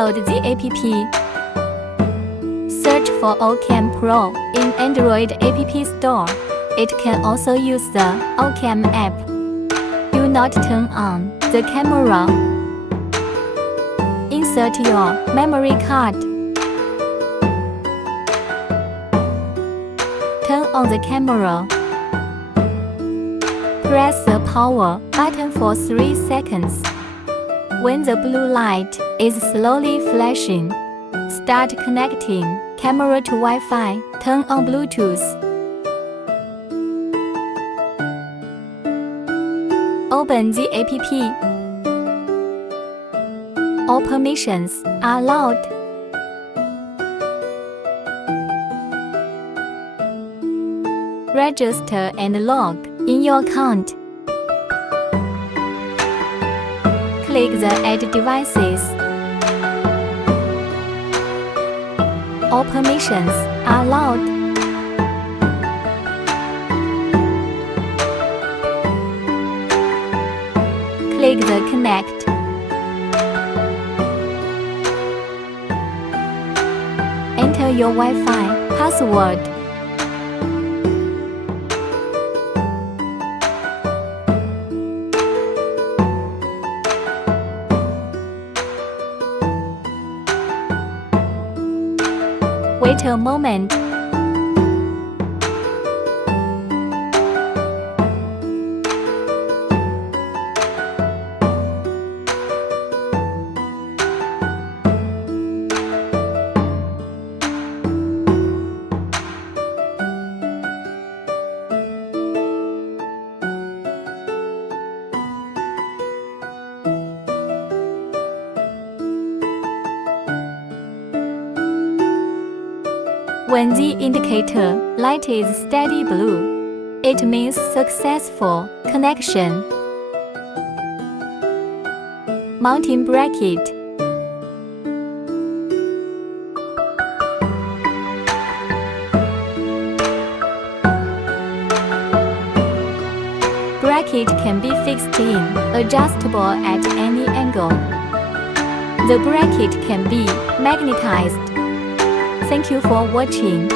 Download the app. Search for Ocam Pro in Android App Store. It can also use the Ocam app. Do not turn on the camera. Insert your memory card. Turn on the camera. Press the power button for 3 seconds. When the blue light is slowly flashing, start connecting camera to Wi-Fi. Turn on Bluetooth. Open the app. All permissions are allowed. Register and log in your account. Click the Add Devices. All permissions are allowed. Click the Connect. Enter your Wi-Fi password. Wait a moment. When the indicator light is steady blue, it means successful connection. Mounting bracket. Bracket can be fixed in, adjustable at any angle. The bracket can be magnetized. Thank you for watching.